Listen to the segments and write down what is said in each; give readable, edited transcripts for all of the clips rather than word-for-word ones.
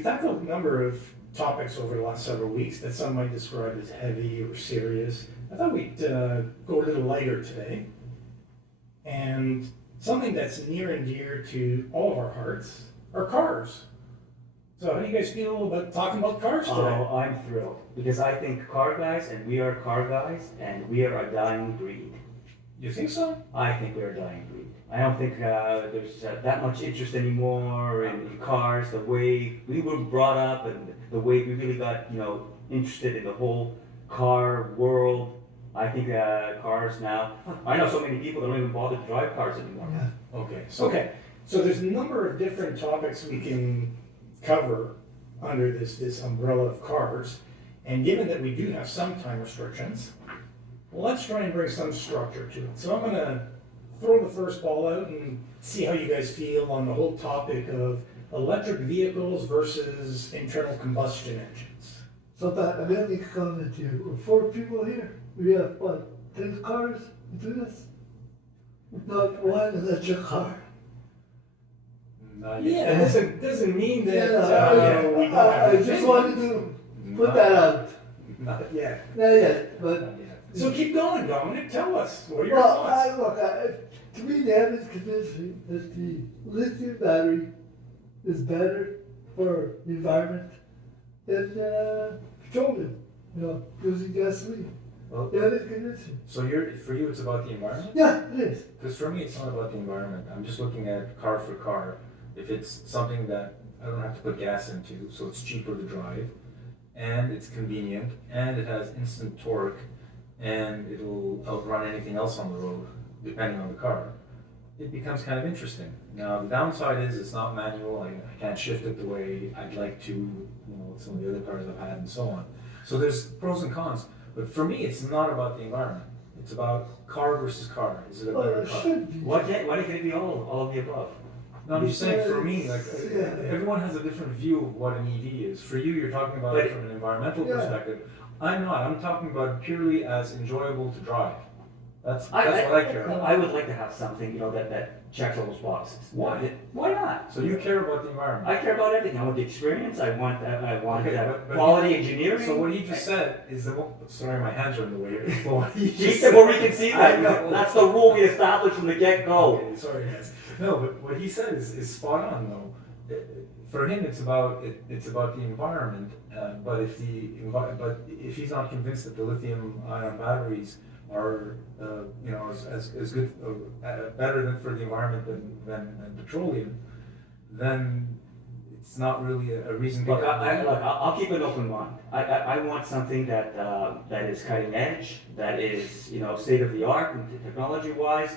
we've tackled a number of topics over the last several weeks that some might describe as heavy or serious. I thought we'd go a little lighter today. And something that's near and dear to all of our hearts are cars. So how do you guys feel about talking about cars today? Oh, I'm thrilled, because I think car guys, and we are car guys, and we are a dying breed. You think so? I think we're a dying breed. I don't think there's that much interest anymore in cars, the way we were brought up and the way we really got, interested in the whole car world. I think cars now, I know so many people that don't even bother to drive cars anymore. Yeah. Okay. So there's a number of different topics we can cover under this umbrella of cars. And given that we do have some time restrictions, let's try and bring some structure to it. So I'm going to throw the first ball out and see how you guys feel on the whole topic of electric vehicles versus internal combustion engines. So that let me comment here. We're 4 people here. We have 10 cars into this? Not one electric car. Yeah, it doesn't mean that we don't have I an just opinion. wanted to put that out. Not yet. Not yet, but So keep going, Dominic. Tell us. What are your thoughts? To me, the evidence convincing that the lithium battery is better for the environment than petroleum, using gasoline. Well, The evidence convincing. so for you, it's about the environment? Yeah, it is. Because for me, it's not about the environment. I'm just looking at car for car. If it's something that I don't have to put gas into, so it's cheaper to drive, and it's convenient, and it has instant torque, and it'll outrun anything else on the road, depending on the car, it becomes kind of interesting. Now, the downside is it's not manual. I can't shift it the way I'd like to, with some of the other cars I've had and so on. So there's pros and cons. But for me, it's not about the environment. It's about car versus car. Is it a better It car? should be. Why can't it be all of the above? No, I'm just saying, for me, Yeah. everyone has a different view of what an EV is. For you, you're talking about it from an environmental Yeah. perspective. I'm not. I'm talking about it purely as enjoyable to drive. That's what I I care about. I would like to have something, that checks all those boxes. Why? Why not? So you care about the environment. I care about everything. I want the experience. I want Okay, but quality engineering. So what he just said is that, sorry, my hands are in the way. But what he Keep just them where we can see I them. know. That's the rule we established from the get-go. Okay, sorry guys. No, but what he said is spot on though. For him, it's about the environment. But if he's not convinced that the lithium-ion batteries are as good better than for the environment than petroleum, then it's not really a reason to. Look, I'll keep an open mind. I want something that is cutting edge, that is state of the art technology wise,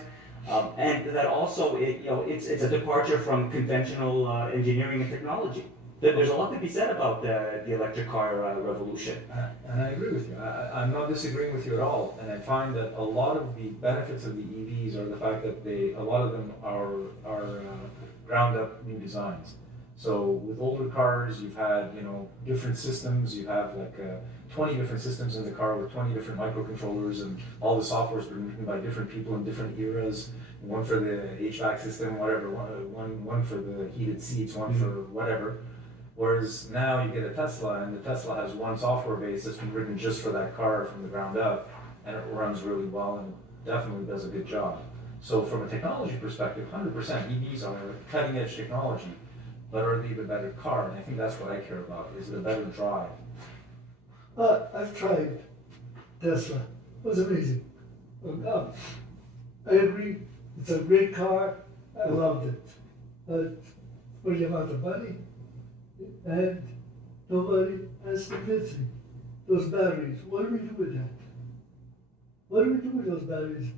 and that also it's a departure from conventional engineering and technology. There's a lot to be said about the electric car revolution. And I agree with you. I'm not disagreeing with you at all. And I find that a lot of the benefits of the EVs are the fact that a lot of them are ground up new designs. So with older cars, you've had different systems. You have 20 different systems in the car with 20 different microcontrollers, and all the software's been written by different people in different eras. One for the HVAC system, whatever. One for the heated seats. One for whatever. Whereas now you get a Tesla, and the Tesla has one software base that's been written just for that car from the ground up, and it runs really well and definitely does a good job. So from a technology perspective, 100% EVs are cutting edge technology, but are they the better car? And I think that's what I care about. Is it a better drive? I've tried Tesla. It was amazing. I agree. It's a great car. I loved it. But for the amount of money, and nobody has convinced me. Those batteries, what do we do with that? What do we do with those batteries?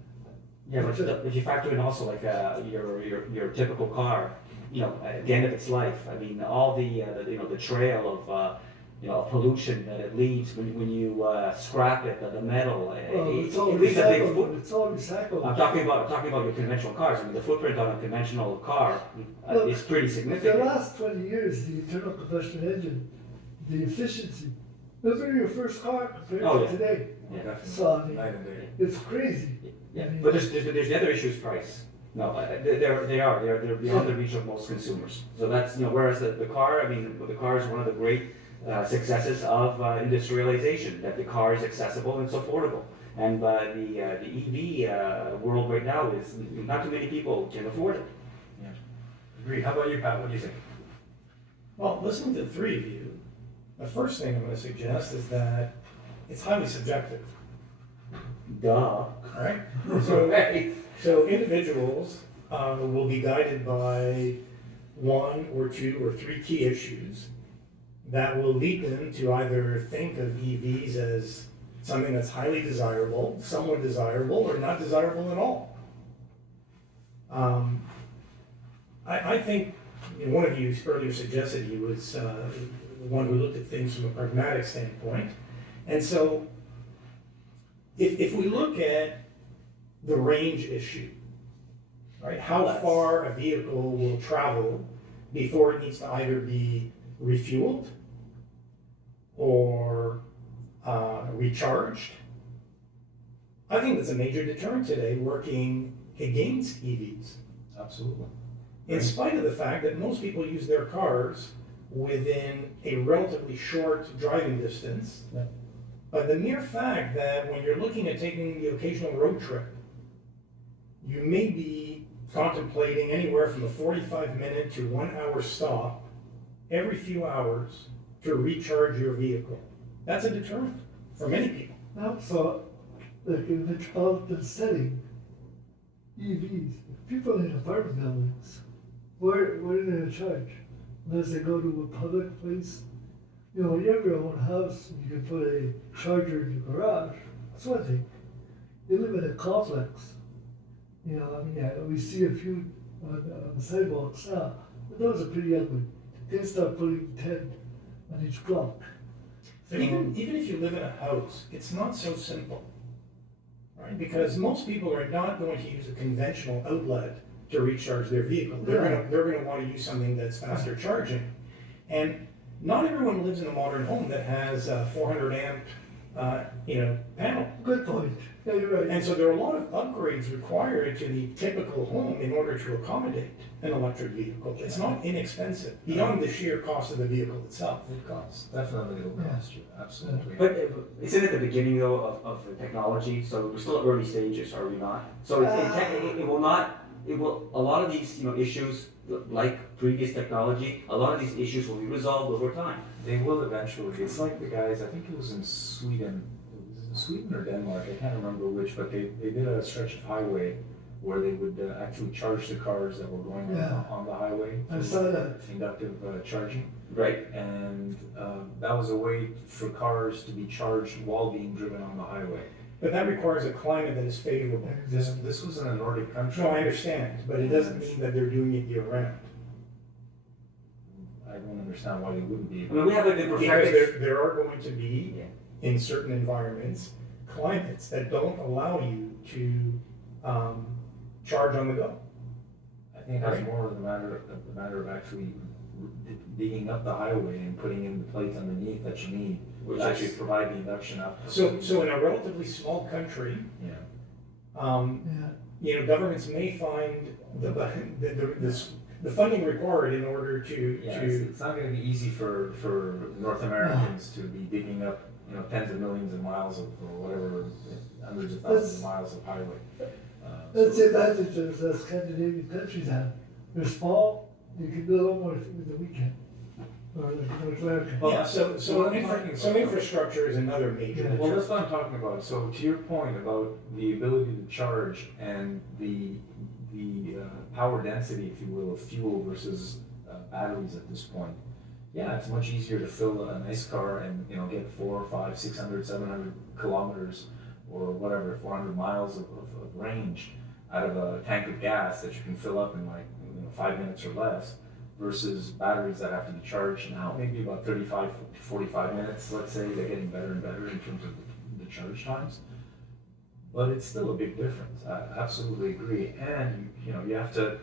Yeah, but if you factor in also your typical car, at the end of its life, I mean, all the trail of pollution that it leaves when you scrap it, the metal, It's all it leaves a big recycled. footprint. It's all recycled. I'm talking about your conventional cars. I mean, the footprint on a conventional car is pretty The significant. last 20 years, the internal combustion engine, the efficiency, look at your first car compared to today. Yeah. Definitely. So, I mean, Night and day. it's crazy. Yeah, but there's the other issue is price. No, they're beyond the reach of most consumers. So that's, whereas the car, I mean, the car is one of the great successes of industrialization, that the car is accessible and it's affordable. And the EV world right now is, not too many people can afford it. Yeah. Agreed. How about you, Pat? What do you think? Well, listening to the three of you, the first thing I'm going to suggest is that it's highly subjective, Duh. all right? So, Right. so individuals will be guided by one or two or three key issues that will lead them to either think of EVs as something that's highly desirable, somewhat desirable, or not desirable at all. I think one of you earlier suggested he was the one who looked at things from a pragmatic standpoint. And so if we look at the range issue, right, how far a vehicle will travel before it needs to either be refueled or recharged, I think that's a major deterrent today working against EVs. Absolutely. In spite of the fact that most people use their cars within a relatively short driving distance. Yeah. But the mere fact that when you're looking at taking the occasional road trip, you may be contemplating anywhere from a 45-minute to 1 hour stop every few hours to recharge your vehicle. That's a deterrent for many people. Also, like in metropolitan setting, EVs, people in apartment buildings, where are they gonna charge? Unless they go to a public place. You know, you have your own house, and you can put a charger in your garage. That's one thing. You live in a complex. You know, I mean, yeah, we see a few on the sidewalks now, but those are pretty ugly. They start putting 10 on each block. But even if you live in a house, it's not so simple, right? Because most people are not going to use a conventional outlet to recharge their vehicle. They're gonna want to use something that's faster charging. And not everyone lives in a modern home that has a 400 amp, panel. Good point. Yeah, you're right. And so there are a lot of upgrades required to the typical home in order to accommodate an electric vehicle. It's not inexpensive, beyond the sheer cost of the vehicle itself. It costs. Definitely it'll cost you. Absolutely. But isn't it the beginning though of the technology? So we're still at early stages, are we not? So it will not, a lot of these, issues, like previous technology, a lot of these issues will be resolved over time. They will eventually. It's like the guys, I think it was in Sweden. It was in Sweden or Denmark, I can't remember which, but they did a stretch of highway where they would actually charge the cars that were going on the highway. I saw that. Inductive charging. Right. And that was a way for cars to be charged while being driven on the highway. But that requires a climate that is favorable. This was in a Nordic country. No, I understand, but it doesn't mean that they're doing it year round. I don't understand why they wouldn't be. I mean, we have a Because perfect. there are going to be, in certain environments, climates that don't allow you to charge on the go. I think that's more of the matter of actually digging up the highway and putting in the plates underneath that you need, which actually provide the induction up. So in a relatively small country, governments may find the funding required in order to. It's not going to be easy for North Americans to be digging up tens of millions of miles of or whatever, hundreds of thousands of miles of highway. That's the advantages that Scandinavian countries have. They're small, you can do a lot more things than we can. Or like North America. Yeah, so infrastructure is another major. Yeah. Well, that's what I'm talking about. So to your point about the ability to charge and the power density, if you will, of fuel versus batteries at this point. Yeah, it's much easier to fill a nice car and get 400, 500, 600, 700 kilometers or whatever, 400 miles of range out of a tank of gas that you can fill up in 5 minutes or less, versus batteries that have to be charged now, maybe about 35 to 45 minutes, let's say. They're getting better and better in terms of the charge times. But it's still a big difference. I absolutely agree. And you have to,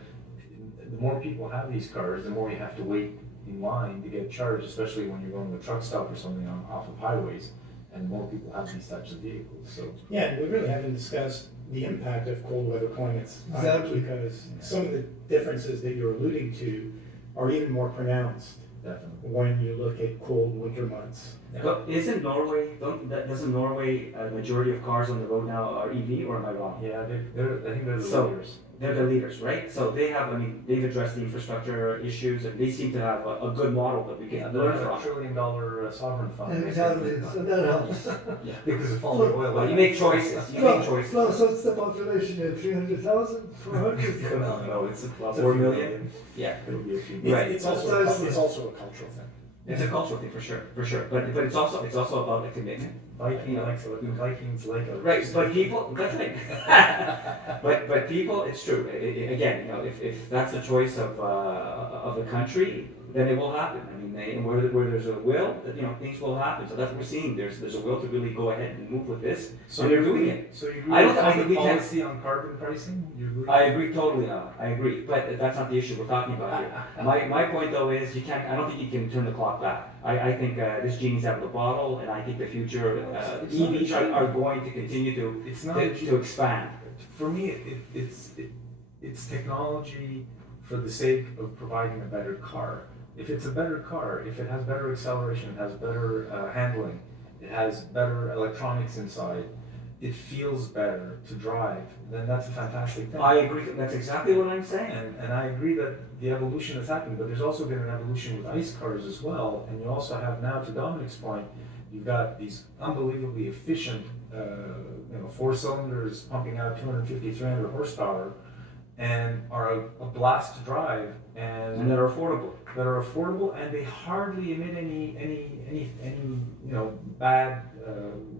the more people have these cars, the more you have to wait in line to get charged, especially when you're going to a truck stop or something off of highways, and more people have these types of vehicles. So yeah, we really haven't discussed the impact of cold weather climates. Exactly. Because some of the differences that you're alluding to are even more pronounced Definitely. when you look at cold winter months. But isn't Norway, doesn't Norway, a majority of cars on the road now are EV, or am I wrong? Yeah, I think they're the So- leaders. They're the leaders, right? So they have, I mean, they've addressed the infrastructure issues, and they seem to have a good model that we Yeah, can they're learn a from. $1 trillion sovereign fund. Exactly, so that helps. Because of all the oil. Well, you make choices, you make Well, choices. what's the population there, 300,000, 400? No, it's About a 4 few million? Yeah. It'll be a few. Right. It's also, it's also a cultural thing. It's a cultural thing for sure. But it's also about a commitment. Vikings like a. Right, but people, that's right. But people, it's true. Again, you know, if that's the choice of the country, then it will happen. I mean, where there's a will, you know, things will happen. So that's what we're seeing. There's a will to really go ahead and move with this. So and they're doing it. So you agree I don't with think we public can- policy on carbon pricing? You agree? I agree totally on it. I agree. But that's not the issue we're talking about here. My point though is I don't think you can turn the clock back. I think this genie's out of the bottle, and I think the future It's not a EVs genie. are going to continue It's not a to expand. For me, it's technology for the sake of providing a better car. If it's a better car, if it has better acceleration, it has better handling, it has better electronics inside, it feels better to drive, then that's a fantastic thing. I agree. That's exactly what I'm saying. And I agree that the evolution has happened, but there's also been an evolution with ICE cars as well. And you also have now, to Dominic's point, you've got these unbelievably efficient, 4 cylinders pumping out 250, 300 horsepower, and are a blast to drive, And that are affordable. and they hardly emit any bad.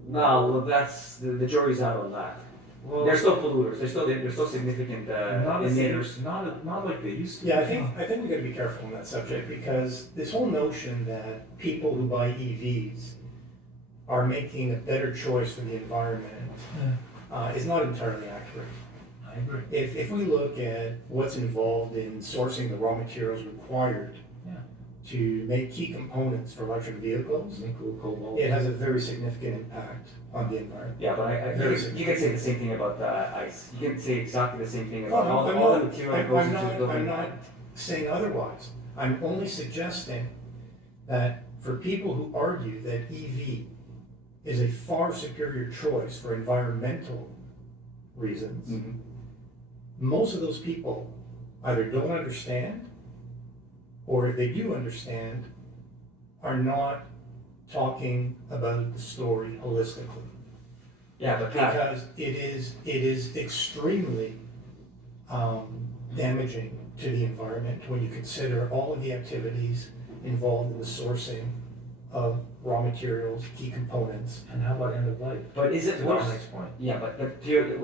No, that's the jury's out on that. Well, They're still polluters. They're still significant not, as emitters. not like they used to. Yeah, I think we gotta be careful on that subject, because this whole notion that people who buy EVs are making a better choice for the environment is not entirely accurate. I agree. If we look at what's involved in sourcing the raw materials required Yeah. to make key components for electric vehicles, Nickel, cobalt. it has a very significant impact on the environment. Yeah, but you can say the same thing about ICE. You can say exactly the same thing about all the material that goes into building. I'm not saying otherwise. I'm only suggesting that for people who argue that EV is a far superior choice for environmental reasons, Mhm. most of those people either don't understand, or if they do understand, are not talking about the story holistically. Yeah, but Pat, Because it is extremely damaging to the environment when you consider all of the activities involved in the sourcing of raw materials, key components. And how about end of life? but is it To worse? Dominic's point. Yeah, but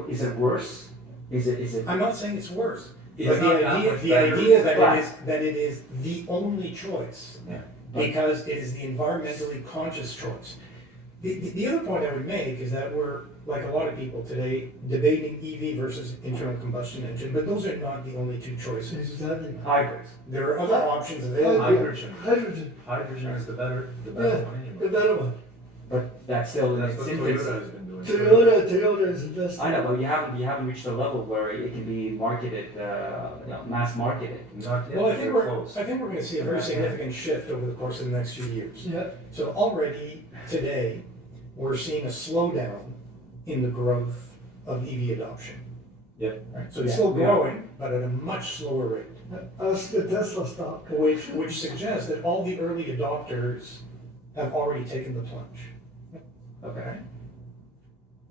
is it worse? Is it? I'm not saying it's worse, It's but not the that idea, much the better. idea that But- that it is the only choice, Yeah. because it is the environmentally conscious choice. The other point I would make is that we're, like a lot of people today, debating EV versus internal combustion engine, but those are not the only two choices. Exactly. Hybrids. There are other options available. Hydrogen. Hydrogen, Hydrogen is the better yeah, one the anyway. better one. But that's still in That's its what infancy. Toyota has been doing. Toyota is investing. I know, but you haven't reached a level where it can be marketed, mass marketed. Not yet, Well, I but think they're we're close. gonna see a very significant shift over the course of the next few years. Yeah, So already today, we're seeing a slowdown in the growth of EV adoption. Yep. Right, so it's Yeah. still growing, but at a much slower rate, ask the Tesla stock. which suggests that all the early adopters have already taken the plunge. Okay?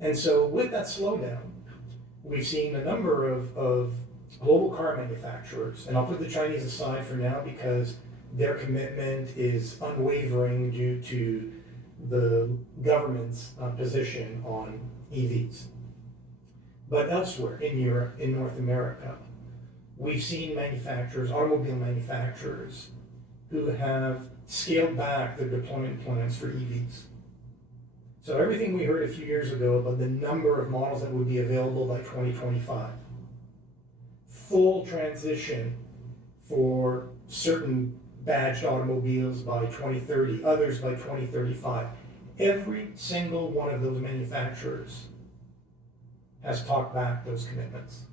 And so with that slowdown, we've seen a number of global car manufacturers, and I'll put the Chinese aside for now because their commitment is unwavering due to the government's position on EVs. But elsewhere in Europe, in North America, we've seen manufacturers, automobile manufacturers, who have scaled back their deployment plans for EVs. So everything we heard a few years ago about the number of models that would be available by 2025, full transition for certain badged automobiles by 2030, others by 2035. Every single one of those manufacturers has talked back those commitments.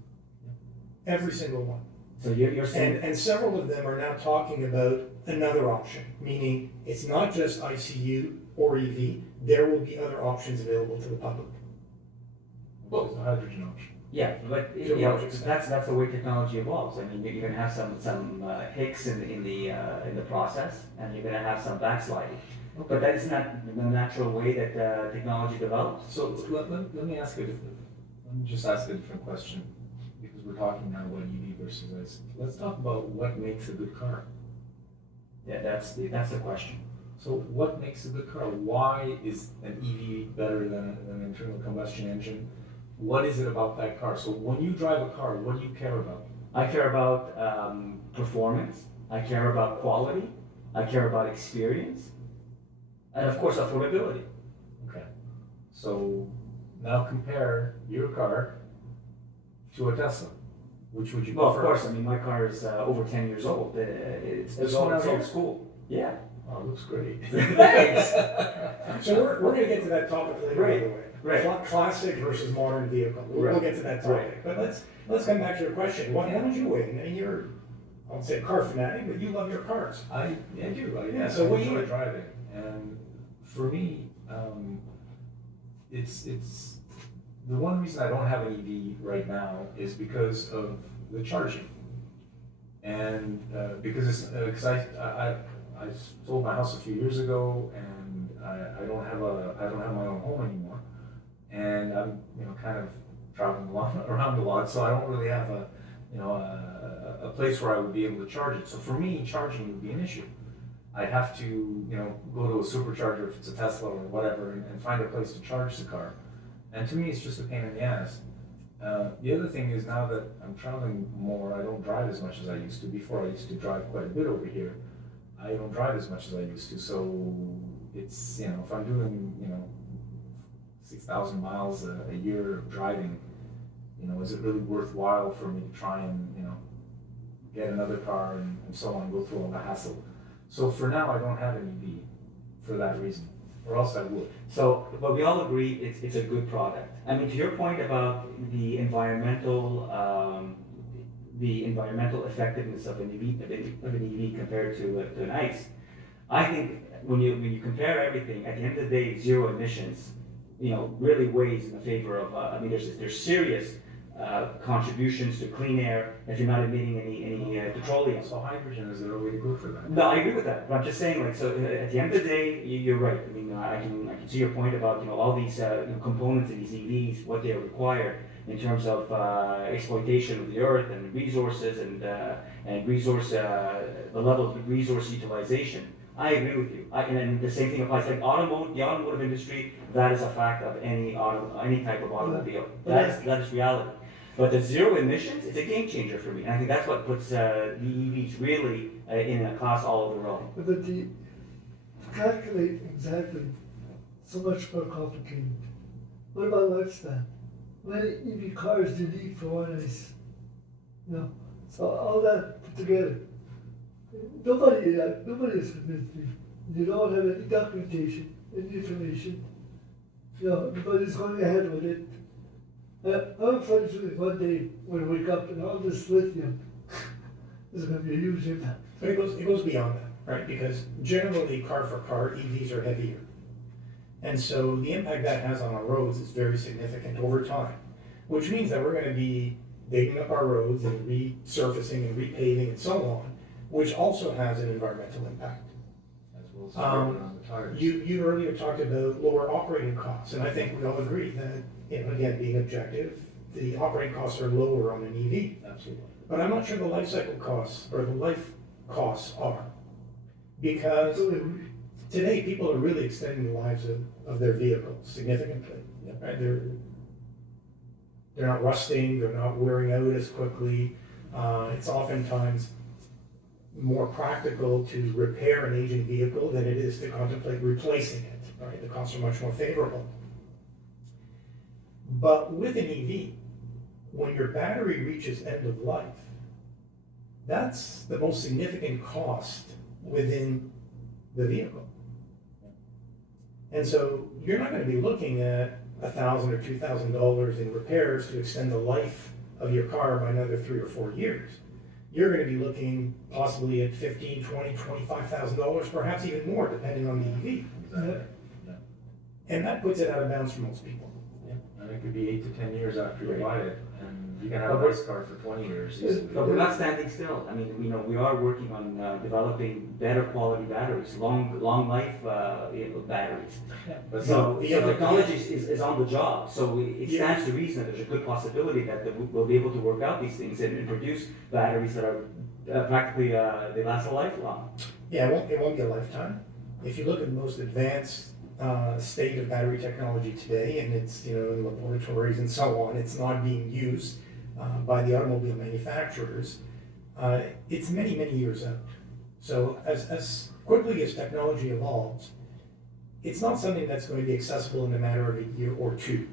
Every single one. So you're saying, And several of them are now talking about another option, meaning it's not just ICU or EV, there will be other options available to the public. Which is a hydrogen option. yeah, but To a you know, large extent. that's the way technology evolves. I mean, you're gonna have some hicks in the process, and you're gonna have some backsliding. But that is not the natural way that technology develops. So let me ask let me just ask a different question, because we're talking now about EV versus ICE. Let's talk about what makes a good car. Yeah, that's the question. So what makes a good car? Why is an EV better than an internal combustion engine? What is it about that car? So when you drive a car, what do you care about? I care about performance. I care about quality. I care about experience, and of course, affordability. Okay. So now compare your car to a Tesla. Which would you prefer? Well, of course. I mean, my car is over 10 years old. It's This one out old here? school. Yeah. Oh, it looks great. Thanks. So we're gonna get to that topic later, by the way. Right. Classic versus modern vehicle. We'll Right. get to that topic. But let's come back to your question. What would you weigh? I mean, you're, I won't say car fanatic, but you love your cars. I do. Yeah, So so I what enjoy you- driving, and for me, it's the one reason I don't have an EV right now is because of the charging, and because I sold my house a few years ago, and I don't have my own home anymore, and I'm kind of traveling around a lot, so I don't really have a place where I would be able to charge it. So for me, charging would be an issue. I'd have to, go to a supercharger if it's a Tesla or whatever, and find a place to charge the car. And to me, it's just a pain in the ass. The other thing is, now that I'm traveling more, I don't drive as much as I used to. Before, I used to drive quite a bit over here. I don't drive as much as I used to. So it's, if I'm doing, 6,000 miles a year of driving, is it really worthwhile for me to try and, get another car and so on, go through all the hassle? So for now, I don't have an EV for that reason, or else I would. So, but we all agree it's a good product. I mean, to your point about the environmental effectiveness of an EV compared to an ICE, I think when you compare everything, at the end of the day, zero emissions, really weighs in the favor of. I mean, there's serious contributions to clean air if you're not emitting any petroleum. So hydrogen is the way to go for that. No, I agree with that, but I'm just saying, like, so at the end of the day, you're right. I mean, I can see your point about, all these components of these EVs, what they require in terms of exploitation of the earth and resources and the level of resource utilization. I agree with you. And then the same thing applies, like the automotive industry, that is a fact of any type of automobile. That is reality. But the zero emissions is a game changer for me. And I think that's what puts the EVs really in a class all of their own. But to calculate exactly, so much more complicated. What about lifespan? How many EV cars do you need for one ICE? So all that put together. Nobody has convinced me. You don't have any documentation, any information. Nobody's going ahead with it. I'm afraid one day when we wake up and all this lithium is going to be a huge impact. But it goes beyond that, right? Because generally, car for car, EVs are heavier. And so the impact that has on our roads is very significant over time, which means that we're going to be digging up our roads and resurfacing and repaving and so on, which also has an environmental impact. As well as around the tires. You earlier talked about lower operating costs, and I think we all agree that, again, being objective, the operating costs are lower on an EV. Absolutely. But I'm not sure the life cycle costs or the life costs are. Because today people are really extending the lives of their vehicles significantly. Yep. Right? They're not rusting, they're not wearing out as quickly. It's oftentimes more practical to repair an aging vehicle than it is to contemplate replacing it. Right? The costs are much more favorable. But with an EV, when your battery reaches end of life, that's the most significant cost within the vehicle. And so you're not going to be looking at $1,000 or $2,000 in repairs to extend the life of your car by another 3 or 4 years. You're going to be looking possibly at $15,000, $20,000, $25,000, perhaps even more, depending on the EV. Exactly. Yeah. And that puts it out of bounds for most people. And it could be 8 to 10 years after you buy it, and you can have But a we're- nice car for 20 years easily. But we're not standing still. I mean, we are working on developing better quality batteries, long life batteries. But So the the other- technology is on the job. So it Yeah. stands to reason that there's a good possibility that we'll be able to work out these things and produce batteries that are practically they last a lifelong. Yeah, it won't be a lifetime. If you look at the most advanced state of battery technology today, and it's, in laboratories and so on, it's not being used by the automobile manufacturers, it's many, many years out. So as quickly as technology evolves, it's not something that's going to be accessible in a matter of a year or two,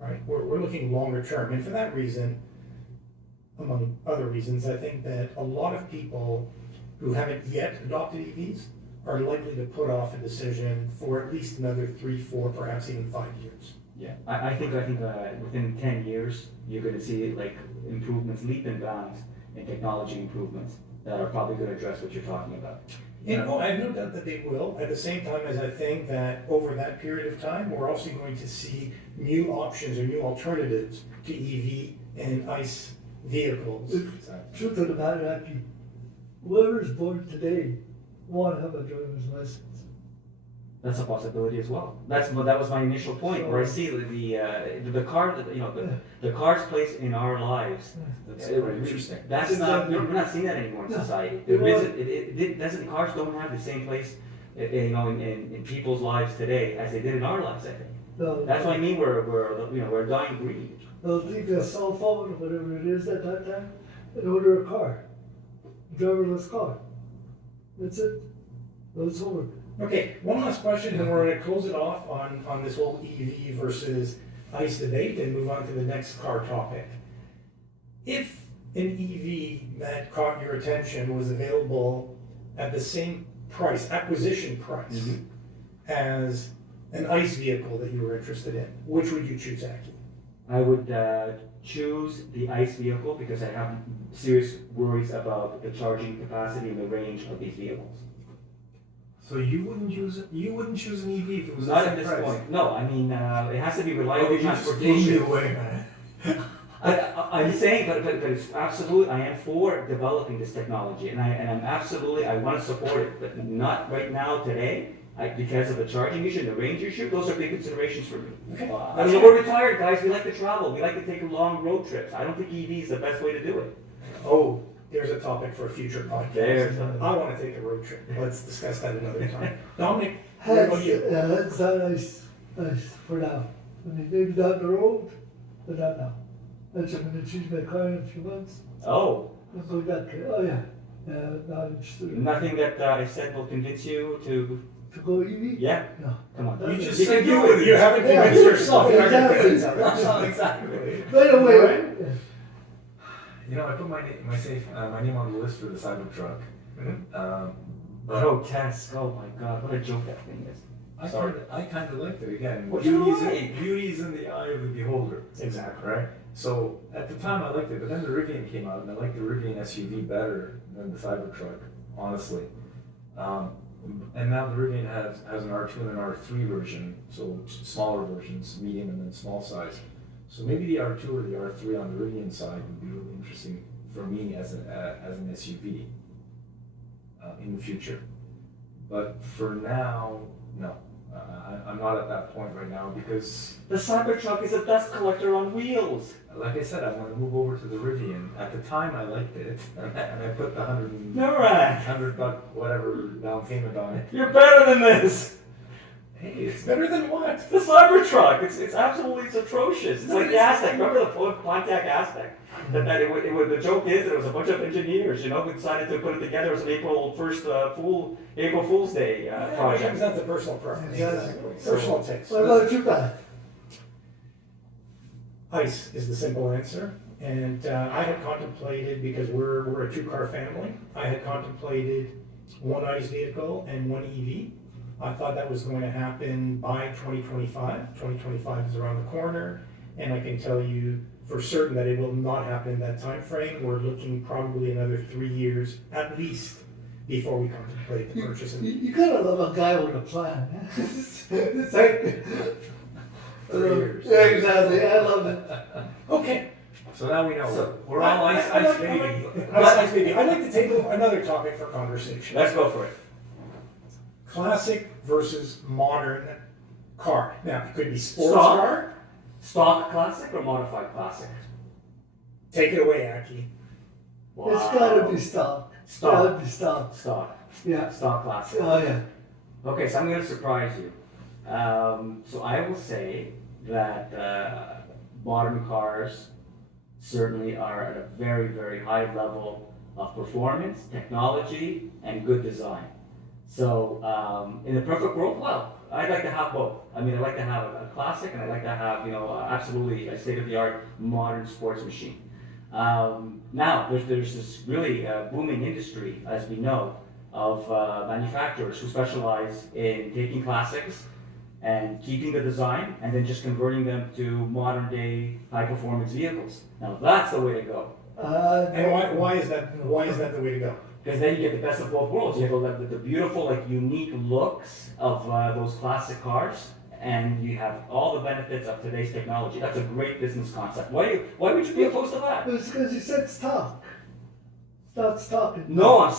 right? We're looking longer term, and for that reason, among other reasons, I think that a lot of people who haven't yet adopted EVs are likely to put off a decision for at least another 3, 4, perhaps even 5 years. Yeah, I think within 10 years, you're gonna see like improvements, leap and bounds in technology improvements that are probably gonna address what you're talking about. And I have no doubt that they will, at the same time as I think that over that period of time, we're also going to see new options or new alternatives to EV and ICE vehicles. Truth of the matter, actually, whoever's born today won't have a driver's license. That's a possibility as well. That was my initial point, where I see the car, the car's place in our lives. That's very interesting. That's not, we're not seeing that anymore in No. society. It There isn't, it doesn't, cars don't have the same place, in people's lives today as they did in our lives, I think. No, That's what I mean, we're a dying breed. they'll think a cell phone or whatever it is at that time and order a car, driverless car. That's it. That's over. Okay, one last question, and we're going to close it off on this whole EV versus ICE debate and move on to the next car topic. If an EV that caught your attention was available at the same price, acquisition price, Mhm. as an ICE vehicle that you were interested in, which would you choose, Aki? I would choose the ICE vehicle because I have serious worries about the charging capacity and the range of these vehicles. So you wouldn't choose an EV if it was Not the at same this price? point. No, I mean, it has to be Oh, reliable you just gave me transportation. away, man. I'm saying, but it's absolutely, I am for developing this technology, and I'm absolutely, I want to support it, but not right now, today, because of the charging issue and the range issue. Those are big considerations for me. Okay. I mean, we're retired guys, we like to travel, we like to take long road trips. I don't think EV is the best way to do it. Oh, there's a topic for a future podcast. There's I want to take a road trip. Let's discuss that another time. Dominic, what about you? That's not nice for now. I mean, maybe down the road, but not now. I'm going to change my car in a few months. Oh, I'll go back. Oh, yeah. Not interested. nothing that I said will convince you to, To go EV? yeah, No. come on. You just You said can you do would. it. You haven't convinced yourself. You're not gonna convince others. Exactly. Right away. Right. Yeah. You know, I put my name on the list for the Cybertruck. Mhm. But Grotesque, oh my god, what a joke that thing is. I kind of liked it again. Well, Beauty is in the eye of the beholder. Exactly. Right? So at the time I liked it, but then the Rivian came out, and I liked the Rivian SUV better than the Cybertruck, honestly. And now the Rivian has an R2 and an R3 version, so smaller versions, medium and then small size. So maybe the R2 or the R3 on the Rivian side would be really interesting for me as an SUV in the future. But for now, no. I'm not at that point right now because, The Cybertruck is a dust collector on wheels. like I said, I want to move over to the Rivian. At the time, I liked it, and I put the $100 whatever down payment on it. You're better than this. Hey, It's better than what? The Cybertruck, it's absolutely, it's atrocious. It's like the Aztec. Remember the Pontiac Aztec? The joke is that it was a bunch of engineers, who decided to put it together as an April Fool's Day Yeah, it project. comes down to personal preference. Exactly. Personal taste. What about you, guys? ICE is the simple answer. And I had contemplated, because we're a two-car family, I had contemplated one ICE vehicle and one EV. I thought that was going to happen by 2025. 2025 is around the corner, and I can tell you for certain that it will not happen in that time frame. We're looking probably another 3 years at least before we contemplate the purchase of You gotta love a guy with a plan. It's like, 3 years. Yeah, exactly. I love it. Okay. So now we know, So, we're all ice baby. Ice baby. I'd like to table another topic for conversation. Let's go for it. Classic versus modern car. Now, it could be sports Stock. car. Stock classic or modified classic? Take it away, Aki. Wow. It's gotta be stock. Stock. Gotta be stock. Stock. Yeah. Stock classic. Oh, yeah. Okay, so I'm going to surprise you. So I will say that modern cars certainly are at a very, very high level of performance, technology, and good design. So in the perfect world, well, I'd like to have both. I mean, I'd like to have a classic, and I'd like to have, absolutely a state-of-the-art modern sports machine. Now, there's this really booming industry, as we know, of manufacturers who specialize in taking classics and keeping the design and then just converting them to modern day high performance vehicles. Now that's the way to go. And why is that the way to go? Because then you get the best of both worlds. You have the beautiful, unique looks of those classic cars, and you have all the benefits of today's technology. That's a great business concept. Why would you be opposed to that? It's because you said stock. Stop stocking. No, I'm just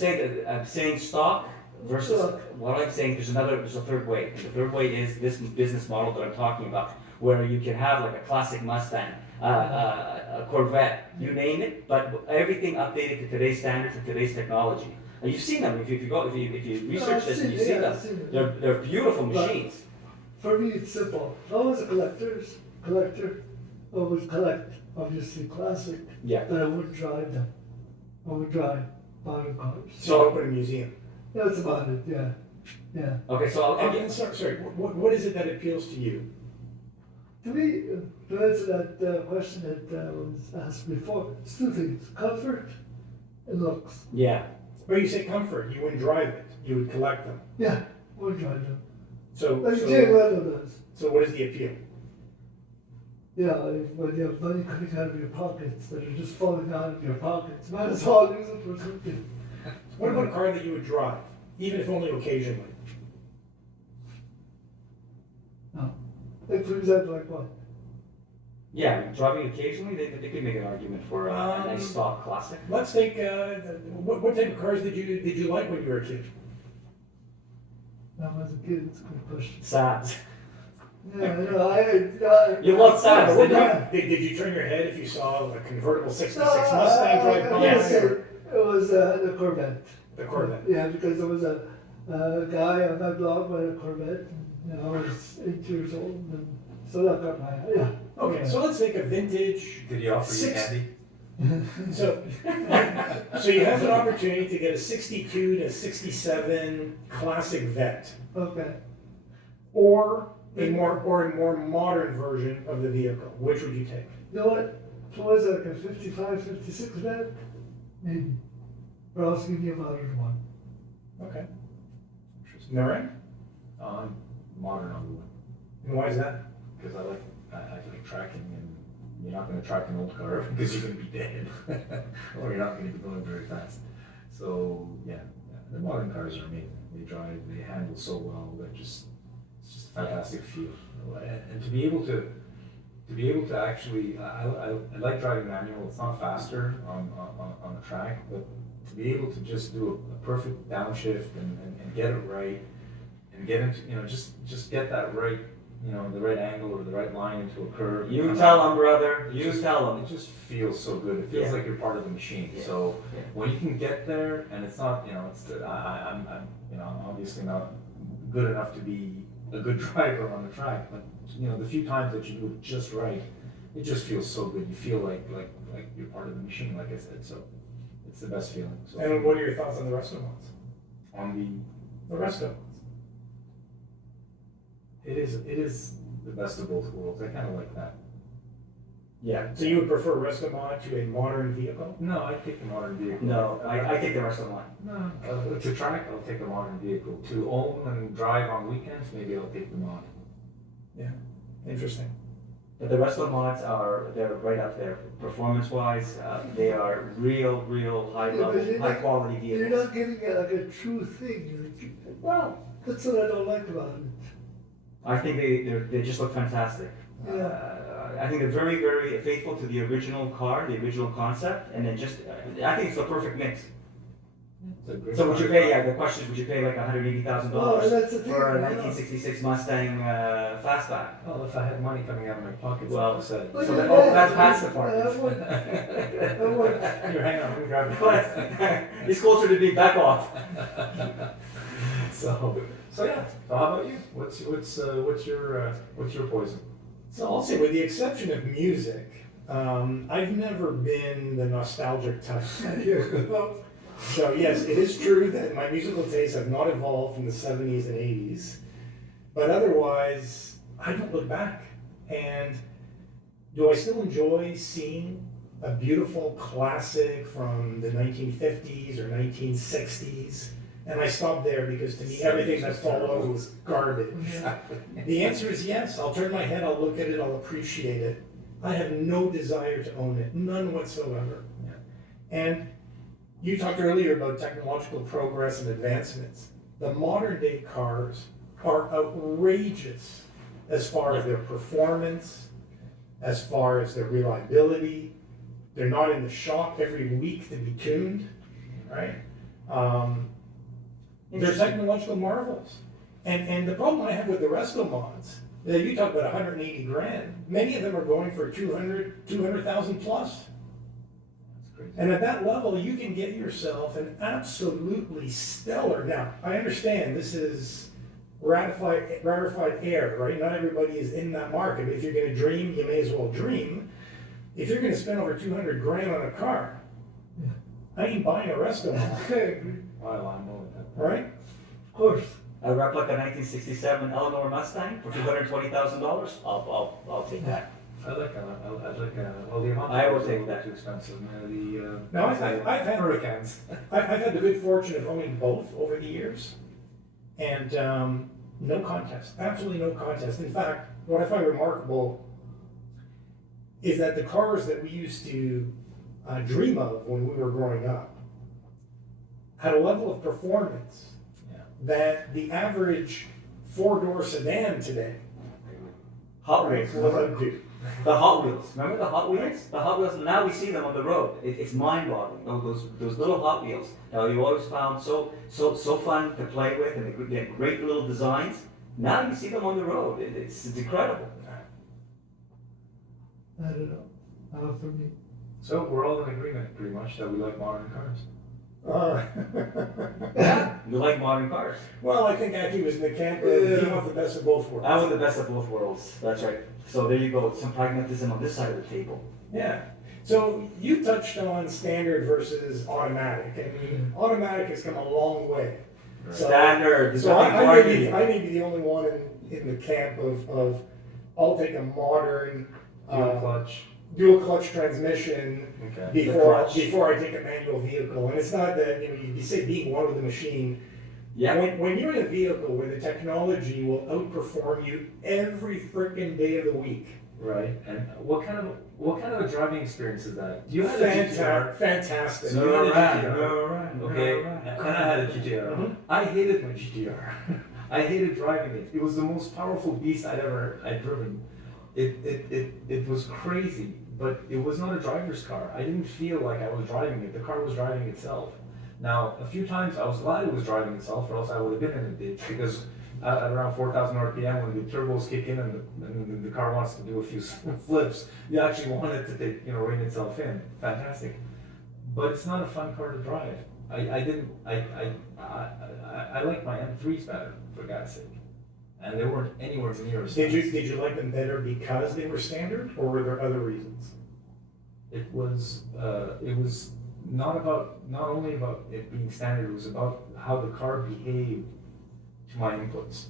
saying that I'm saying stock versus Stock. what I'm saying. There's a third way. And the third way is this business model that I'm talking about, where you can have like a classic Mustang, a Corvette, you name it, but everything updated to today's standards and today's technology. And you've seen them. If you research this, and you see them. I've seen it. They're beautiful But- machines. For me, it's simple. If I was a collector, I would collect, obviously, classic, Yeah. but I wouldn't drive them. I would drive modern cars. So open a museum. That's about it, yeah. Yeah. Okay, so I'll And sorry, what is it that appeals to you? To me, to answer that question that was asked before, it's two things, comfort and looks. yeah. Well, you say comfort. You wouldn't drive it. You would collect them. Yeah, I would drive them. So Like Jay Leno does. so what is the appeal? Yeah, when you have money coming out of your pockets that are just falling out of your pockets, might as well use it for something. What about a car that you would drive, even if only occasionally? No. Like, for example, like what? Yeah, driving occasionally, they could make an argument for a nice stock classic. Let's take what type of cars did you like when you were a kid? When I was a kid, it's a good question. Sads. Yeah, I You love Sads, What didn't you? kind- Did you turn your head if you saw a convertible '66 Mustang drive by? Yes. It was the Corvette. The Corvette. Yeah, because there was a guy on my blog with a Corvette, and I was 8 years old, and so that got my, yeah. Okay, so let's take a vintage. Did he offer you Six- candy? So, so you have an opportunity to get a '62 to '67 classic Vet, Okay. or a more modern version of the vehicle. Which would you take? You know what? If it was like a 55, 56 Vet, maybe. Or else give me a modern one. Okay. Interesting. Naren? I'm modern on the one, And why is that? because I like tracking, and you're not gonna track an old car because you're gonna be dead, or you're not gonna be going very fast. So, yeah, the modern cars are amazing. They drive, they handle so well, it's just a fantastic feel. And to be able to actually, I like driving manual. It's not faster on the track, but to be able to just do a perfect downshift and get it right, and get into, just get that right, the right angle or the right line into a curve. You tell them, brother. You tell them. It just feels so good. It feels Yeah. like you're part of the machine. Yeah. So Yeah. when you can get there, and it's not, I'm obviously not good enough to be a good driver on the track, but the few times that you do it just right, it just feels so good. You feel like you're part of the machine, like I said. So it's the best feeling. So And what are your thoughts on the rest of the ones? on The rest of them. it is the best of both worlds. I kind of like that. Yeah. So you would prefer Restomod to a modern vehicle? No, I take the modern vehicle. No, I take the rest of the line. No, to track, I'll take the modern vehicle. To own and drive on weekends, maybe I'll take the mod. Yeah, interesting. But the rest of the mods they're right up there. Performance-wise, they are real high Yeah, but level, you're high not- quality You're vehicles. not getting like a true thing. Well, That's what I don't like about it. I think they just look fantastic. I think they're very faithful to the original car, the original concept, and then just I think it's the perfect mix. It's a great So would you car. pay? Yeah, the question is, would you pay like $180,000 Oh, that's the thing, for a yeah. 1966 Mustang fastback? Well, if I had money coming out of my pockets, Well, I would say. Well, So yeah, that- yeah, that's past the I part. want- I want- You're hanging on, let me grab the But it's closer to being back off. So yeah. So how about you? What's your poison? so I'll say with the exception of music, I've never been the nostalgic type. So yes, it is true that my musical tastes have not evolved from the 70s and 80s, but otherwise, I don't look back. And do I still enjoy seeing a beautiful classic from the 1950s or 1960s? And I stopped there because to me, everything that followed was garbage. The answer is yes. I'll turn my head, I'll look at it, I'll appreciate it. I have no desire to own it, none whatsoever. And you talked earlier about technological progress and advancements. The modern day cars are outrageous as far as their performance, as far as their reliability. They're not in the shop every week to be tuned, right? They're technological marvels. And the problem I have with the resto mods, that you talk about 180 grand, many of them are going for 200,000 plus. That's crazy. And at that level, you can get yourself an absolutely stellar. Now, I understand this is rarefied air, right? Not everybody is in that market. If you're going to dream, you may as well dream. If you're going to spend over 200 grand on a car, I ain't buying a resto mod, I agree. Well, I'm with that. right? Of course. A replica 1967 Eleanor Mustang for $220,000. I'll take that. I like well, the amount I will is a take little that. too expensive. No, I've had- Hurricanes. I've had the good fortune of owning both over the years, and no contest, absolutely no contest. In fact, what I find remarkable is that the cars that we used to dream of when we were growing up had a level of performance that the average four-door sedan today Hot Wheels. will do. The Hot Wheels. Remember the Hot Wheels? The Hot Wheels. Now we see them on the road. It's mind-boggling. Those little Hot Wheels that you always found so fun to play with, and they have great little designs. Now you see them on the road. It's incredible. I don't know. For me. So we're all in agreement, pretty much, that we like modern cars. Yeah, you like modern cars. Well, I think Aki was in the camp of he wants the best of both worlds. I want the best of both worlds. That's right. So there you go. Some pragmatism on this side of the table. Yeah. So you touched on standard versus automatic. I mean, automatic has come a long way. So, Standard. There's so nothing to I argue. may be the only one in the camp of I'll take a modern dual clutch transmission Okay. before clutch. I take a manual vehicle. And it's not that you say being one with the machine. Yeah. When you're in a vehicle where the technology will outperform you every freaking day of the week. Right. And what kind of a driving experience is that? Do you have a GTR? Fantastic. So you had a GTR. No, Okay, right. and I had a GTR. Mhm. I hated my GTR. I hated driving it. It was the most powerful beast I'd driven. It was crazy, but it was not a driver's car. I didn't feel like I was driving it. The car was driving itself. Now, a few times I was glad it was driving itself, or else I would have been in a ditch, because at around 4,000 RPM, when the turbos kick in and the car wants to do a few flips, you actually want it to rein itself in. Fantastic. But it's not a fun car to drive. I like my M3s better, for God's sake. And they weren't anywhere near as Did fast. you like them better because they were standard, or were there other reasons? It was not only about it being standard, it was about how the car behaved to my inputs.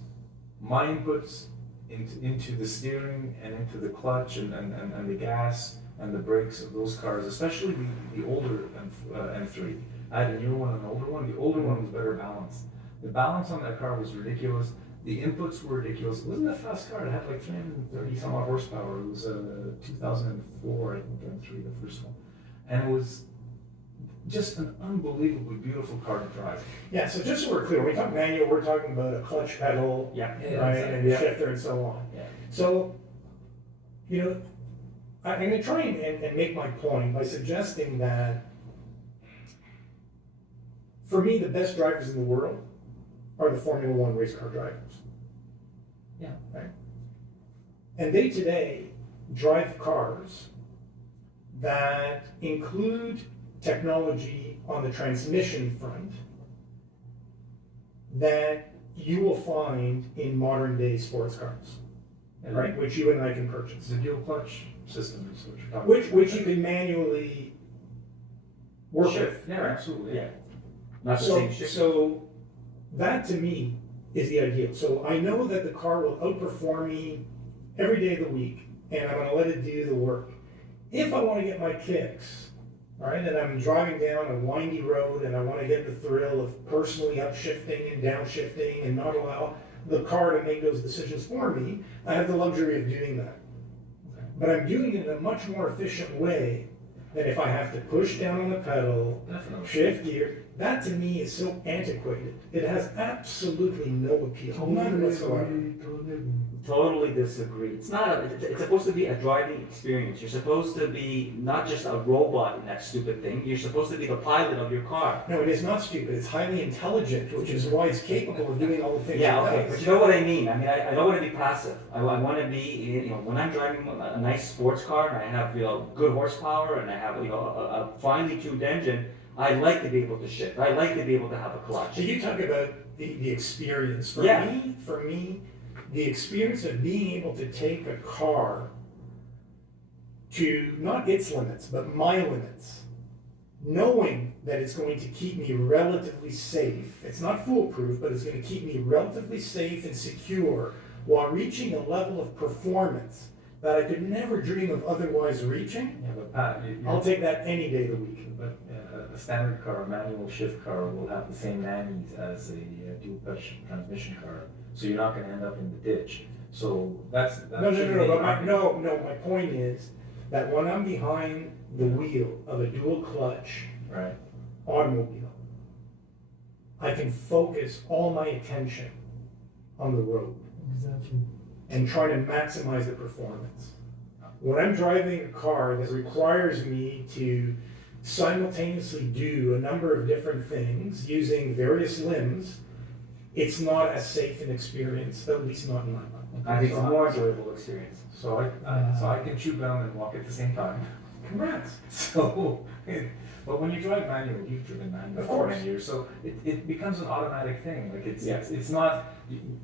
My inputs into the steering and into the clutch and the gas and the brakes of those cars, especially the older M3. I had a newer one and an older one. The older one was better balanced. The balance on that car was ridiculous. The inputs were ridiculous. It wasn't a fast car. It had like 330 some odd horsepower. It was a 2004, I think, M3, the first one. And it was just an unbelievably beautiful car to drive. Yeah, so just so we're clear, when we talk manual, we're talking about a clutch pedal, Yeah. right, and Yeah. a shifter and so on. Yeah. So, you know, I'm gonna try and make my point by suggesting that for me, the best drivers in the world are the Formula One race car drivers. Yeah. Right? And they today drive cars that include technology on the transmission front that you will find in modern day sports cars, And right? Which you and I can purchase. the dual clutch system is what you're talking Which about. you can manually work Shift. with. Yeah, absolutely. Yeah. Not the So, same shift. so that to me is the ideal. So I know that the car will outperform me every day of the week, and I'm gonna let it do the work. If I wanna get my kicks, all right, and I'm driving down a windy road and I wanna get the thrill of personally upshifting and downshifting and not allow the car to make those decisions for me, I have the luxury of doing that. But I'm doing it in a much more efficient way than if I have to push down on the pedal, Definitely. shift gear. That to me is so antiquated. It has absolutely no appeal, none whatsoever. Totally disagree. It's not it's supposed to be a driving experience. You're supposed to be not just a robot in that stupid thing. You're supposed to be the pilot of your car. No, it is not stupid. It's highly intelligent, which is why it's capable of doing all the things Yeah, it okay, does. but you know what I mean. I mean, I don't want to be passive. I want to be, you know, when I'm driving a nice sports car and I have, you know, good horsepower and I have, you know, a finely tuned engine, I like to be able to shift. I like to be able to have a clutch. So you talk about the experience. For Yeah. me, the experience of being able to take a car to not its limits, but my limits, knowing that it's going to keep me relatively safe. It's not foolproof, but it's going to keep me relatively safe and secure while reaching a level of performance that I could never dream of otherwise reaching. Yeah, but Pat, I'll take that any day of the week. But a standard car, a manual shift car, will have the same nannies as a dual clutch transmission car. So you're not going to end up in the ditch. So that No, should be but the my point is that when I'm behind the wheel of a dual clutch right. automobile, I can focus all my attention on the road Exactly. and try to maximize the performance. When I'm driving a car that requires me to simultaneously do a number of different things using various limbs, it's not as safe an experience, at least not in my mind. I think it's a more enjoyable experience. So I can chew gum and walk at the same time. Congrats. So, but when you drive manual, you've driven manual Of for course. many years, so it becomes an automatic thing. Like Yeah. it's not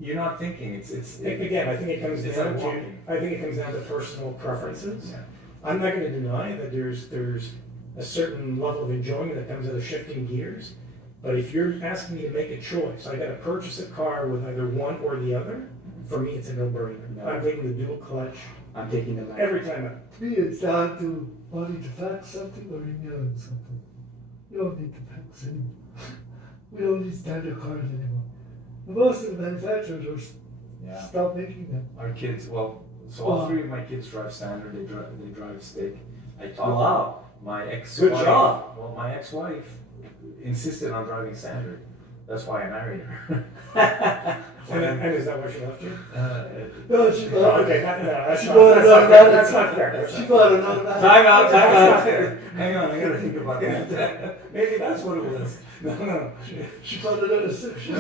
you're not thinking. Again, I think it comes It's down like to walking. personal preferences. Yeah. I'm not going to deny that there's a certain level of enjoyment that comes out of shifting gears. But if you're asking me to make a choice, I got to purchase a car with either one or the other. For me, it's a no-brainer. No. I'm taking the dual clutch I'm taking the every time out. To me, it's down to wanting to fax something or emailing something. You don't need to fax anymore. We don't need standard cars anymore. Most of the manufacturers are Yeah. stop making them. Our kids, all three of my kids drive standard. They drive stick. I taught them. Wow. My ex-wife. Good job. Well, my ex-wife insisted on driving standard. That's why I married her. And is that why she left you? No, she Oh, bought okay, that's She not, bought that's it not on fair. that. That's not fair. That's She not bought another man. Time out, time out. Hang on, I gotta think about that. Maybe that's what it was. No. She bought another section.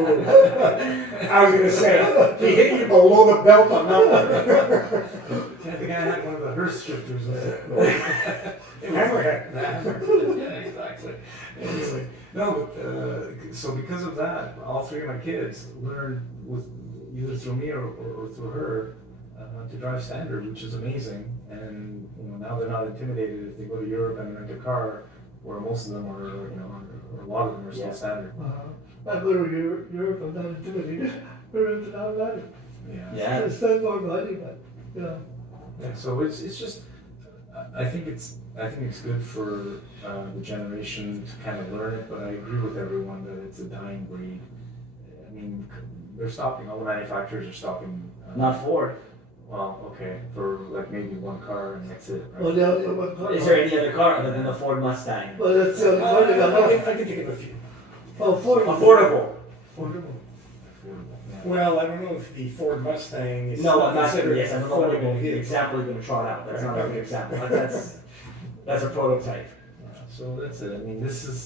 I was gonna say, he hit you below the belt on that I think I had one of the Hearst shifters with it. one. Hammerhead. Yeah, exactly. Anyway, no, but so because of that, all three of my kids learned with either through me or through her to drive standard, which is amazing. And now they're not intimidated if they go to Europe and rent a car, where most of them are, or a lot of them are still Yeah. standard. I go to Europe, I'm not intimidated. We're into automatic. Yeah. I spend more money, but Yeah. Yeah, so it's just, I think it's good for the generation to kind of learn it, but I agree with everyone that it's a dying breed. I mean, they're stopping, all the manufacturers are stopping. Not Ford. Well, okay, for like maybe one car and that's it, right? Well, the only one car. Is there any other car other than the Ford Mustang? Well, that's the only car they got left. I can think of a few. Oh, Ford. Affordable. Affordable. Affordable, yeah. Well, I don't know if the Ford Mustang is No, I'm not, considered yes, I an don't know what affordable the vehicle. example you're gonna trot out, that's not a good example, that's a prototype. Yeah, so that's it. I mean, this is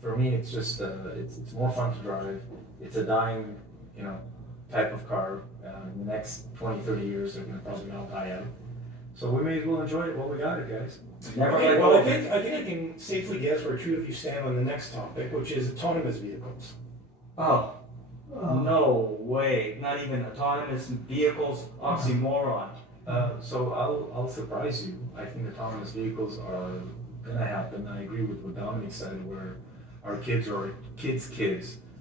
for me. It's just it's more fun to drive. It's a dying, type of car. In the next 20, 30 years, they're gonna probably all die out. So we may as well enjoy it while we got it, guys. Never Okay, let well, go I of it. think I can safely guess where two of you stand on the next topic, which is autonomous vehicles. Oh, Oh. no way, not even autonomous vehicles, oxymoron. So I'll surprise you. I think autonomous vehicles are gonna happen. I agree with what Dominic said, where our kids or our kids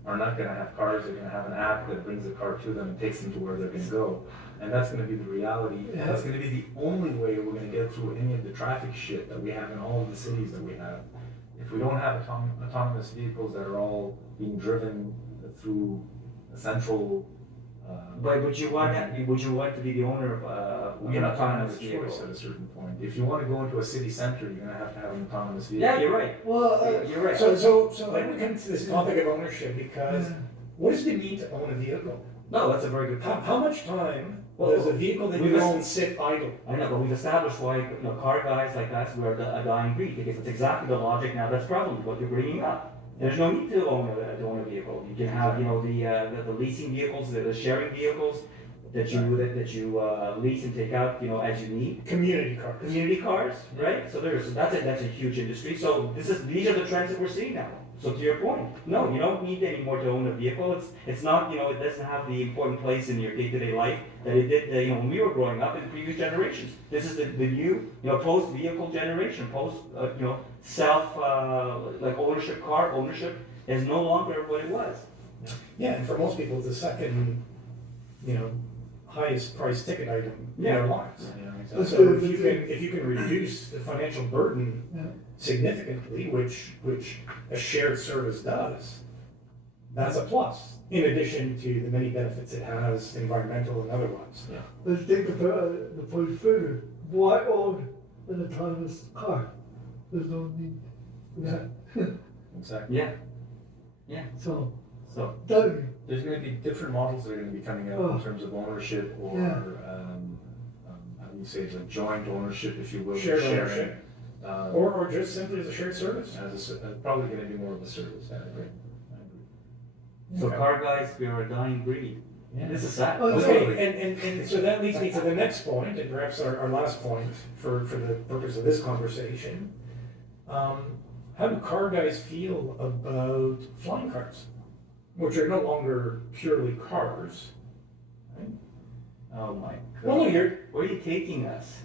are not gonna have cars. They're gonna have an app that brings the car to them and takes them to where they're gonna go. And that's gonna be the reality. Yeah. That's gonna be the only way we're gonna get through any of the traffic shit that we have in all of the cities that we have. If we don't have autonomous vehicles that are all being driven through a central, But would you want to be the owner of you're an not gonna have autonomous a choice vehicle? at a certain point. If you want to go into a city center, you're gonna have to have an autonomous vehicle. Yeah, you're right, Well, you're right. So I want to come to this topic of ownership because what does it mean to own a vehicle? No, that's a very good point. How much time Well, does a vehicle that we've you es- own sit idle? I know, but we've established why, car guys like us, we're a dying breed, because it's exactly the logic now that's prevalent, what you're bringing up. There's no need to own a vehicle. You can have, the leasing vehicles, the sharing vehicles that you lease and take out, as you need. Community cars. Community cars, right? So that's a huge industry. So these are the trends that we're seeing now. So to your point, no, you don't need anymore to own a vehicle. It's not, it doesn't have the important place in your day-to-day life that it did, when we were growing up in previous generations. This is the new, post-vehicle generation, self, car ownership is no longer what it was. Yeah, and for most people, it's the second, highest price ticket item in their lives. Yeah, exactly. So if you can reduce the financial burden Yeah. significantly, which a shared service does, that's a plus, in addition to the many benefits it has, environmental and otherwise. let's take the point further. Why own an autonomous car? There's no need for that. Exactly. Yeah, So, so, tell me, There's going to be different models that are going to be coming out Oh. in terms of ownership or, Yeah. how do you say, it's a joint ownership, if you will, Shared sharing. ownership. Um, Or just simply as a shared service. probably going to be more of a service. I agree. so Okay. car guys, we are a dying breed. This is sad. Oh, Okay, and so that leads me to the next point, and perhaps our last point for the purpose of this conversation. How do car guys feel about flying cars, which are no longer purely cars? Right? Oh my Well, no, god. Where are you taking us?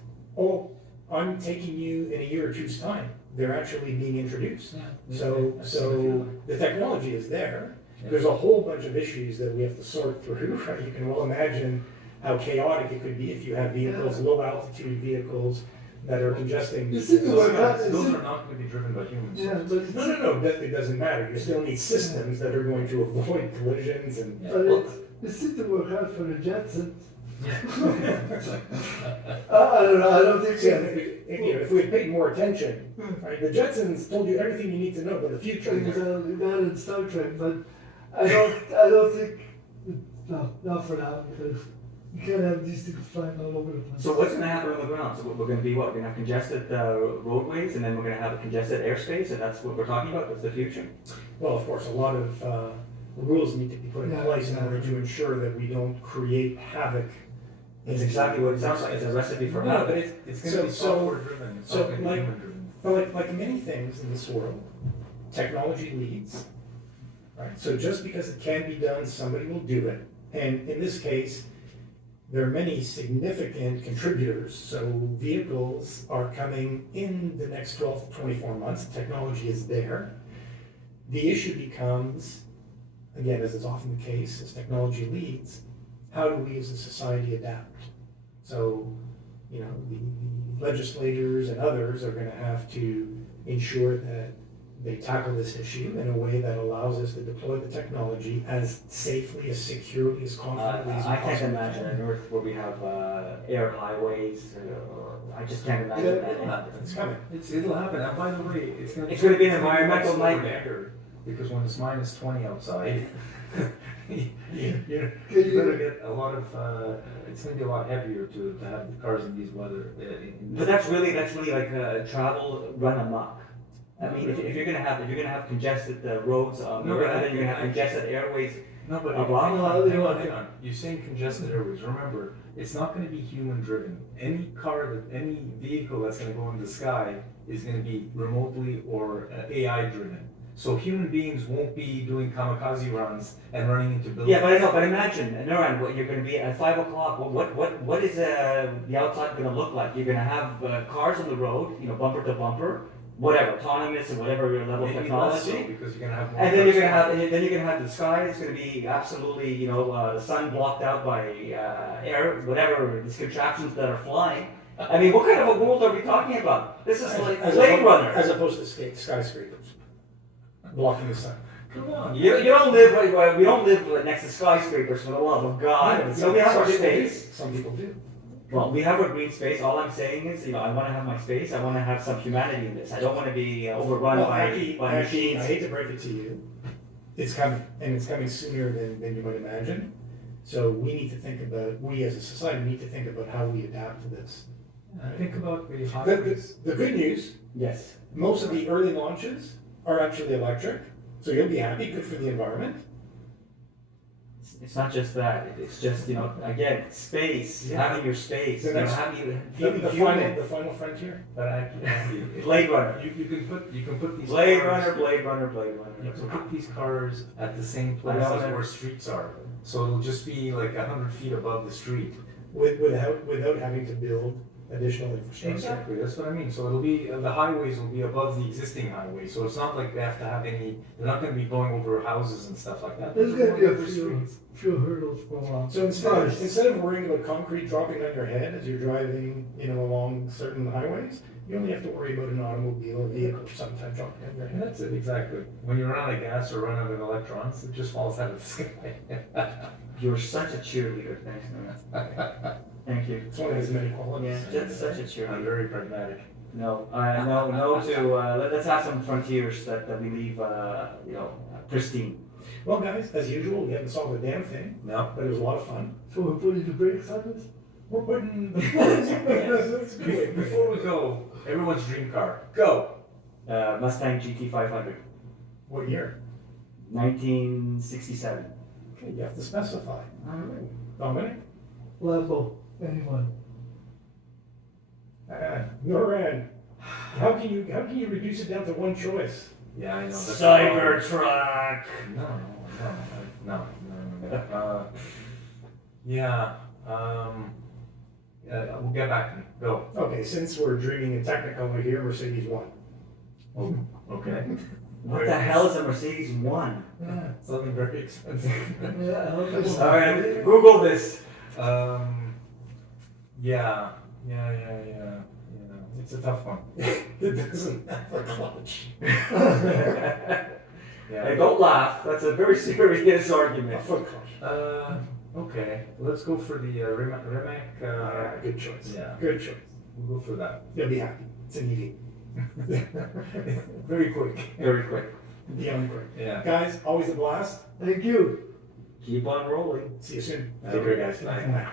I'm taking you in a year or two's time. They're actually being introduced. Yeah. So the technology is there. There's a whole bunch of issues that we have to sort through, right? You can well imagine how chaotic it could be if you have vehicles, low altitude vehicles that are congesting. You see, the we're skies. not- Those are not going to be driven by humans. yeah, but it's, No, it doesn't matter. You still need systems that are going to avoid collisions and. but it seems to work out for the Jetsons. Yeah. I don't know, I don't think See, so. if we had paid more attention, right, the Jetsons told you everything you need to know about the future. That in Star Trek, but I don't think, no, not for now, because you can't have these things flying all over the place. So what's gonna happen on the ground? So we're gonna be what? We're gonna have congested roadways, and then we're gonna have a congested airspace, and that's what we're talking about. That's the future. Well, of course, a lot of rules need to be put in Yeah, place in yeah. order to ensure that we don't create havoc. It's exactly what it sounds like. It's a recipe for No, havoc. but It's going to be software driven. It's so, not going to be like- human driven. But like many things in this world, technology leads, right? So just because it can be done, somebody will do it. And in this case, there are many significant contributors. So vehicles are coming in the next 12 to 24 months. Technology is there. The issue becomes, again, as is often the case, as technology leads, how do we as a society adapt? So, you know, the legislators and others are gonna have to ensure that they tackle this issue in a way that allows us to deploy the technology as safely, as securely, as confidently as we I can't possibly imagine can. an Earth where we have air highways, or I just can't imagine It'll that. happen. It's coming. It'll happen, and by the way, It's gonna be an it's gonna environmental much slower nightmare. here, because when it's minus 20 outside, you're Can you- gonna get a lot of, it's gonna be a lot heavier to have the cars in these weather. But that's really like travel run amok. I mean, if you're gonna have congested roads, No, you're but gonna, I- you're gonna have congested airways. No, but hang on. You're saying congested airways. Remember, it's not going to be human driven. Any any vehicle that's going to go in the sky is going to be remotely or AI driven. So human beings won't be doing kamikaze runs and running into buildings. Yeah, but I know. But imagine, Nuran, what you're gonna be at 5 o'clock. What is the outside gonna look like? You're gonna have cars on the road, you know, bumper to bumper, whatever, autonomous and whatever your level of Maybe less so, technology. because you're going to have more. And then cars. you're gonna have the sky. It's gonna be absolutely, you know, the sun blocked out by air, whatever these contraptions that are flying. I mean, what kind of a world are we talking about? This is like Blade Runner. As opposed to skyscrapers blocking the sun. Come on. You don't live. We don't live next to skyscrapers, for the love of God. So we have our space. Some people do. Well, we have our green space. All I'm saying is, you know, I want to have my space. I want to have some humanity in this. I don't want to be overrun Well, by actually, machines. I hate to break it to you, it's coming, and it's coming sooner than you might imagine. So we as a society need to think about how we adapt to this. Think about the The highways. good news, Yes. most of the early launches are actually electric, so you'll be happy, good for the environment. It's not just that. It's just, you know, again, space. Yeah. Having your space. So You know, that's having The human. final frontier. But actually, Blade Runner. you can put these Blade cars- Runner. Blade Runner. Blade Runner. You can put these cars at the same place I know as that. where streets are. So it'll just be like 100 feet above the street. Without having to build additional infrastructure. Exactly, that's what I mean. So it'll be, the highways will be above the existing highway. So it's not like they have to have any, they're not gonna be going over houses and stuff like that. There's They're gonna be a going over few, streets. few hurdles for a while. So instead of worrying about concrete dropping on your head as you're driving, you know, along certain highways, you only have to worry about an automobile or vehicle sometime dropping on your And head. that's it, exactly. When you run out of gas or run out of electrons, it just falls out of the sky. You're such a cheerleader. Thanks, Nora. Thank you. It's one of his many qualities. Yeah, just such a I'm cheerleader. very pragmatic. No, no to, let's have some frontiers that we leave, you know, pristine. Well, guys, as usual, we haven't solved a damn thing, No. but it was a lot of fun. So we're putting the brakes on this? We're putting the That's a good way. Before we go, everyone's dream car. Go! Mustang GT 500, What year? 1967. Okay, you have to specify. Dominic? Lambo, anyone? Noran, how can you reduce it down to one choice? Yeah, I know. That's Cybertruck. No. Yeah, we'll get back to me. Go. Okay, since we're dreaming in Technicolor here, Mercedes won. Oh, okay. What the hell is a Mercedes 1? Yeah, Something very expensive. yeah, I'll just- All right, Google this. Yeah. It's a tough one. It doesn't have a clutch. Hey, don't laugh. That's a very serious A argument. foot clutch. Okay. Let's go for the Rimac. Good choice. Yeah. Good choice. We'll go for that. You'll be happy. It's an EV. Very quick. Very quick. Beyond great. Yeah. Guys, always a blast. Thank you. Keep on rolling. See you soon. Take care, guys. Bye. Bye.